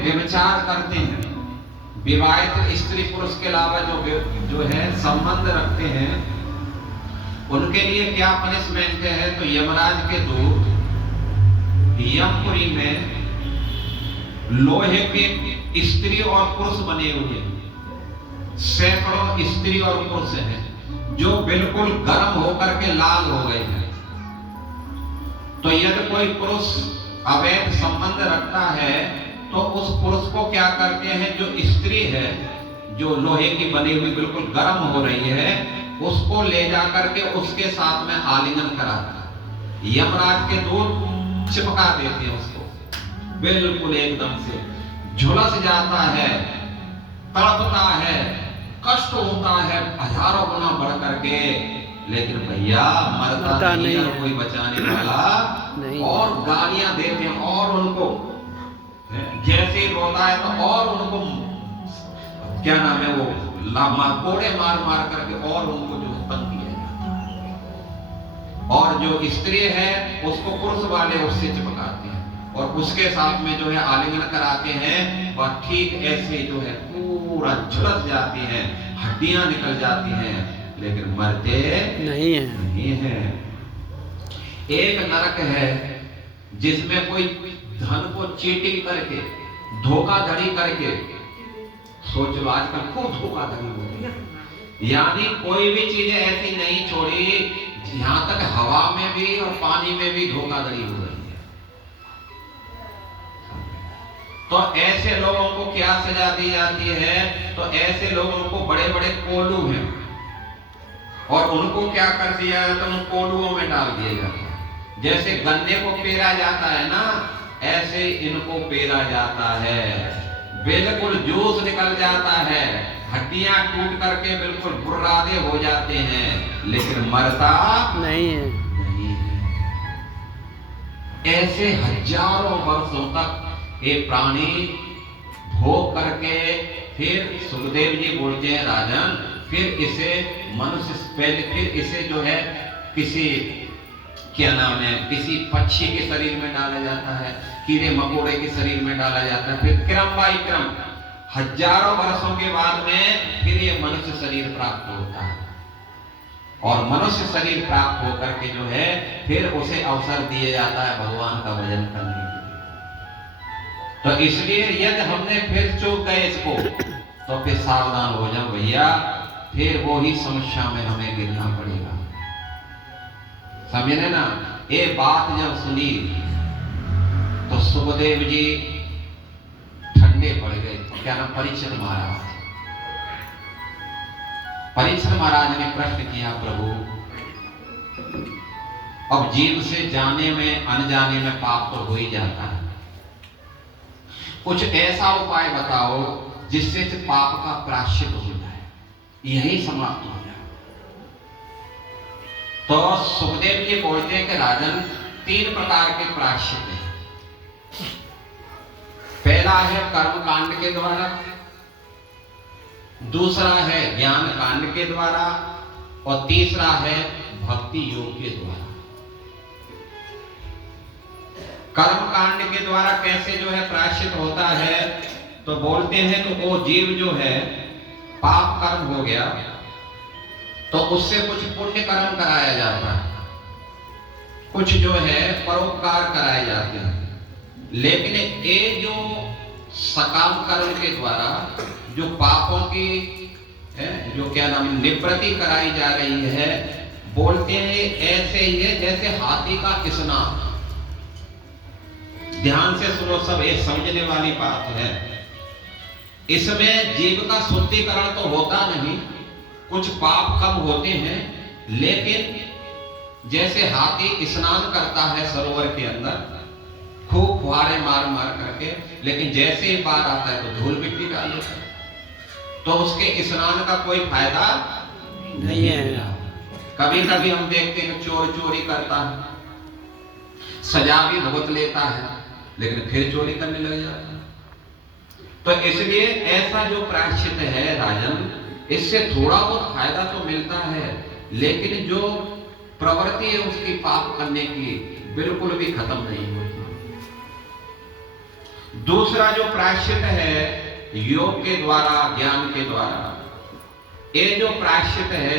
व्यभिचार करते हैं, विवाहित स्त्री पुरुष के अलावा जो है संबंध रखते हैं, उनके लिए क्या पनिशमेंट है? तो यमराज के दूत यमपुरी में लोहे के स्त्री और पुरुष बने हुए, सैकड़ों स्त्री और पुरुष हैं जो बिल्कुल गर्म होकर के लाल हो गए हैं। तो यदि कोई पुरुष अवैध संबंध रखता है तो उस पुरुष को क्या करते हैं, जो स्त्री है जो लोहे की बनी हुई बिल्कुल गर्म हो रही है, उसको ले जाकर के उसके साथ में आलिंगन कराता है। यमराज के दूत चिपका देते हैं उसको, बिल्कुल एकदम से झुलस जाता है, तड़पता है, कष्ट होता है हजारों गुना बढ़ करके, लेकिन भैया मरता नहीं है, कोई बचाने वाला नहीं। और गालियां देते हैं और उनको जैसे रोता है तो और उनको क्या नाम है वो कोड़े मार मार करके और उनको जो तंग किया जाता है। और जो स्त्री है उसको पुरुष वाले उससे चिपकाते हैं और उसके साथ में जो है आलिंगन कराते हैं, वह ठीक ऐसे जो है पूरा झुलस जाती है, हड्डियां निकल जाती हैं, लेकिन मरते नहीं है। एक नरक है जिसमें कोई धन को चीटिंग करके, धोखाधड़ी करके, सोच लो आजकल खूब धोखाधड़ी हो रही है, यानी कोई भी चीज ऐसी नहीं छोड़ी, यहां तक हवा में भी और पानी में भी धोखाधड़ी हो रही है। तो ऐसे लोगों को क्या सजा दी जाती है? तो ऐसे लोगों को बड़े बड़े कोल्हू हैं और उनको क्या कर दिया जाता है, उन कोल्हुओं में डाल दिया जाता है। जैसे गन्ने को पेरा जाता है ना, ऐसे इनको पेरा जाता है, बिल्कुल जूस निकल जाता है, हड्डियां टूट करके बिल्कुल बुर्रादे हो जाते हैं, लेकिन मरता नहीं है। ऐसे हजारों वर्षों तक ये प्राणी भोग करके फिर सुखदेव जी बोलते हैं राजन, फिर इसे मनुष्य पहले फिर इसे जो है किसी क्या नाम है, किसी पक्षी के शरीर में डाला जाता है, कीड़े मकोड़े के शरीर में डाला जाता है, फिर क्रम बाई क्रम हजारों वर्षों के बाद में फिर ये मनुष्य शरीर प्राप्त होता है। और मनुष्य शरीर प्राप्त होकर के जो है फिर उसे अवसर दिया जाता है भगवान का भजन करने के लिए। तो इसलिए यदि हमने फिर चूक गए इसको तो फिर सावधान हो जाओ भैया, फिर वो ही समस्या में हमें गिरना पड़ेगा। समझे ना? ये बात जब सुनी तो सुखदेव जी ठंडे पड़ गए। क्या नाम? परीक्षित महाराज। परीक्षित महाराज ने प्रश्न किया, प्रभु अब जीव से जाने में अनजाने में पाप तो हो ही जाता है, कुछ ऐसा उपाय बताओ जिससे पाप का प्रायश्चित हो जाए, यही समाप्त हो जाए। तो सुखदेव जी बोलते हैं कि राजन 3 प्रकार के प्रायश्चित हैं। पहला है कर्म कांड के द्वारा, दूसरा है ज्ञान कांड के द्वारा और तीसरा है भक्ति योग के द्वारा। कर्म कांड के द्वारा कैसे जो है प्रायश्चित होता है? तो बोलते हैं कि वो जीव जो है पाप कर्म हो गया तो उससे कुछ पुण्य कर्म कराया जाता है, कुछ जो है परोपकार कराए जाते हैं, लेकिन ये जो सकाम कर्म के द्वारा जो पापों की जो क्या नाम निवृत्ति कराई जा रही है, बोलते हैं ऐसे ही है जैसे हाथी का स्नान। ध्यान से सुनो सब, ये समझने वाली बात है। इसमें जीव का शुद्धिकरण तो होता नहीं, कुछ पाप कम होते हैं, लेकिन जैसे हाथी स्नान करता है सरोवर के अंदर खूब फुहारे मार मार करके, लेकिन जैसे ही बाढ़ आता है तो धूल मिट्टी डाल देता है, तो उसके स्नान का कोई फायदा नहीं है। कभी कभी हम देखते हैं चोर चोरी करता है, सजा भी भुगत लेता है, लेकिन फिर चोरी करने लग जाता है। तो इसलिए ऐसा जो प्रायश्चित है राजन, इससे थोड़ा बहुत फायदा तो मिलता है, लेकिन जो प्रवृत्ति है उसकी पाप करने की बिल्कुल भी खत्म नहीं होती। दूसरा जो प्रायश्चित है योग के द्वारा, ज्ञान के द्वारा। ये जो प्रायश्चित है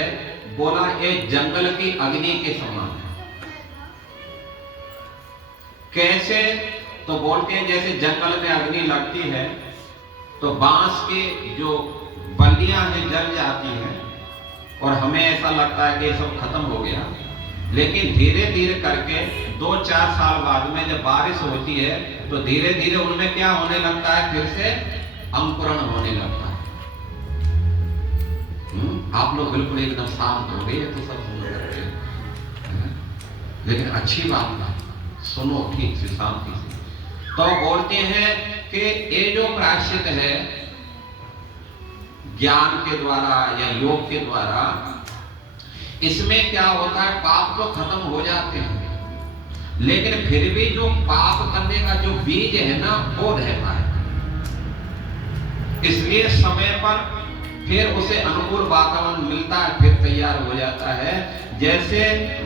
बोला ये जंगल की अग्नि के समान है। कैसे? तो बोलते हैं जैसे जंगल में अग्नि लगती है तो बांस के जो बल्लियां हैं जल जाती हैं और हमें ऐसा लगता है कि ये सब खत्म हो गया, लेकिन धीरे धीरे करके 2-4 साल बाद में जब बारिश होती है तो धीरे धीरे उनमें क्या होने लगता है, फिर से अंकुरण होने लगता है। आप लोग बिल्कुल एकदम शांत हो गए तो सब सुन रहे हैं, लेकिन अच्छी बात है, सुनो ठीक से शांति से। तो बोलते हैं कि ये जो प्रायश्चित है ज्ञान के द्वारा या योग के द्वारा, इसमें क्या होता है, पाप तो खत्म हो जाते हैं, लेकिन फिर भी जो पाप करने का जो बीज है ना वो रहता है। इसलिए समय पर फिर उसे अनुकूल वातावरण मिलता है, फिर तैयार हो जाता है। जैसे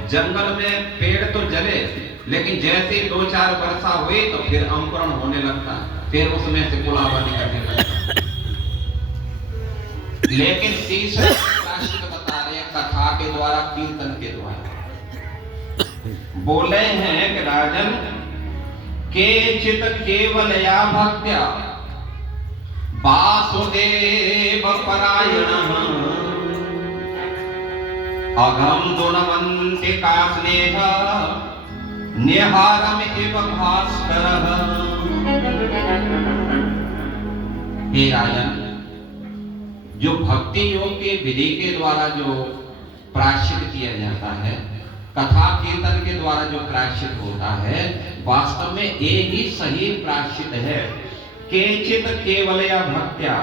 जंगल में पेड़ तो जले, लेकिन जैसे 2-4 वर्षा हुई तो फिर अंकुरण होने लगता है, फिर उसमें से गुलाबा निकलने लगता है। लेकिन तीसरा प्रायश्चित बता रहे हैं कथा के द्वारा, कीर्तन के द्वारा। बोले हैं कि राजन के चित केवल या भक्त्या वासुदेव परायण अघम गुणवंते का स्नेह निहारम एव भास्कर। हे राजन, जो भक्ति योग के विधि के द्वारा जो प्रायश्चित किया जाता है, कथा कीर्तन के द्वारा जो प्रायश्चित होता है, वास्तव में ये ही सही प्रायश्चित है। केचित केवलया भक्त्या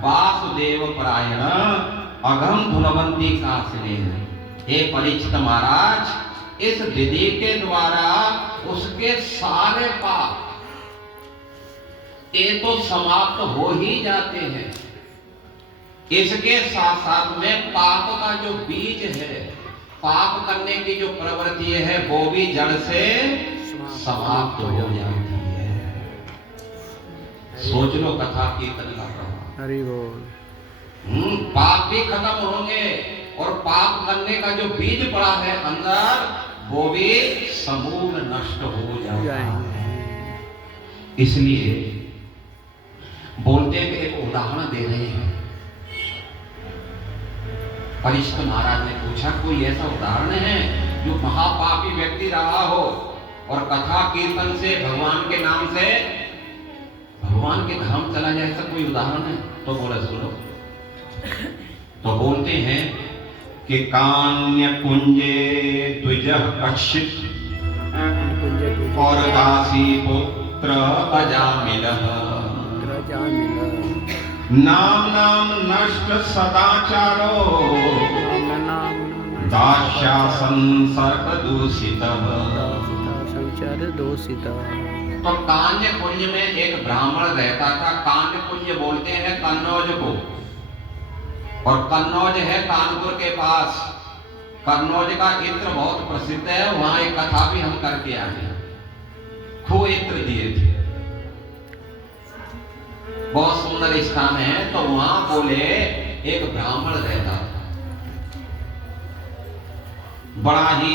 वासुदेव परायण अघम धुनवंती का स्नेह। हे परीक्षित महाराज, इस विधि के द्वारा उसके सारे पाप ये तो समाप्त हो ही जाते हैं। इसके साथ साथ में पाप का जो बीज है, पाप करने की जो प्रवृत्ति है, वो भी जड़ से समाप्त हो जाती है। सोच लो कथा कीर्तन का प्रभाव। हरि बोल। पाप भी खत्म होंगे और पाप करने का जो बीज पड़ा है अंदर, वो भी समूल नष्ट हो जाएगा। इसलिए बोलते हैं कि एक उदाहरण दे रहे हैं। परीक्षित महाराज ने पूछा, कोई ऐसा उदाहरण है जो महापापी व्यक्ति रहा हो और कथा कीर्तन से भगवान के नाम से भगवान के धाम चला जाए, ऐसा कोई उदाहरण है? तो बोला सुनो। तो बोलते हैं कि कान्य कुंजे द्विजः कश्चित् और दासी पुत्र अजामिलः नाम नाम नष्ट सदाचारो दास्या संसर्ग दूषितः। तो कान्य कुंज में एक ब्राह्मण रहता था। कान्य कुंज बोलते हैं कन्नौज को, और कन्नौज है कानपुर के पास। कन्नौज का इत्र बहुत प्रसिद्ध है, वहां एक कथा भी हम करके आए, खूब इत्र दिए थे, बहुत सुंदर स्थान है। तो वहां बोले एक ब्राह्मण रहता था, बड़ा ही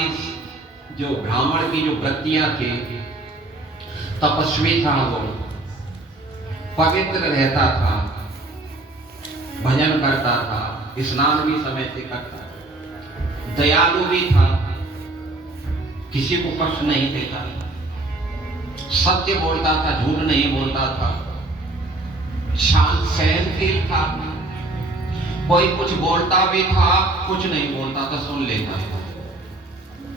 जो ब्राह्मण की जो वृत्तियां थी, तपस्वी था वो, पवित्र रहता था, भजन करता था, स्नान भी समय से करता था, दयालु भी था, किसी को कष्ट नहीं देता, सत्य बोलता था, झूठ नहीं बोलता था, शांत सहनशील था, कोई कुछ बोलता भी था, कुछ नहीं बोलता था, सुन लेता था,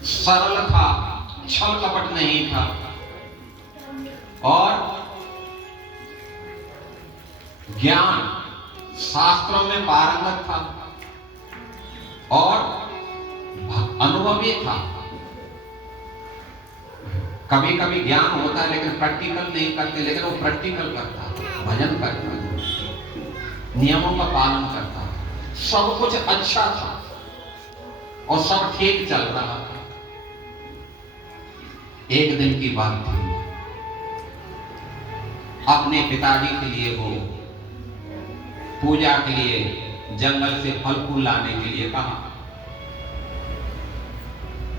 सरल था, छल कपट नहीं था, और ज्ञान शास्त्रों में पारंगत था और अनुभवी था। कभी कभी ज्ञान होता है लेकिन प्रैक्टिकल नहीं करते, लेकिन वो प्रैक्टिकल करता, भजन करता, नियमों का पालन करता, सब कुछ अच्छा था और सब ठीक चल रहा था। एक दिन की बात थी, अपने पिताजी के लिए वो पूजा के लिए जंगल से फल फूल लाने के लिए कहा।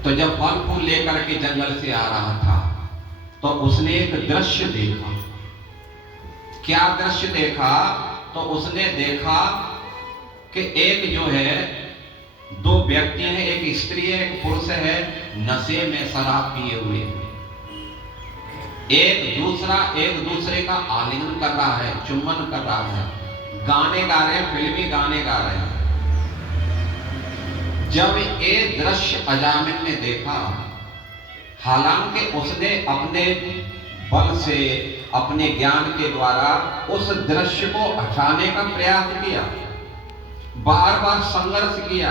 तो जब फल फूल लेकर के जंगल से आ रहा था तो उसने एक दृश्य देखा। क्या दृश्य देखा? तो उसने देखा कि एक जो है दो व्यक्ति हैं, एक स्त्री है एक पुरुष है, नशे में शराब पिए हुए, एक दूसरे का आलिंगन कर रहा है, चुम्बन कर रहा है, गाने गा रहे हैं, फिल्मी गाने गा रहे हैं। जब ये दृश्य अजामिल ने देखा, हालांकि उसने अपने बल से अपने ज्ञान के द्वारा उस दृश्य को हटाने का प्रयास किया, बार बार संघर्ष किया,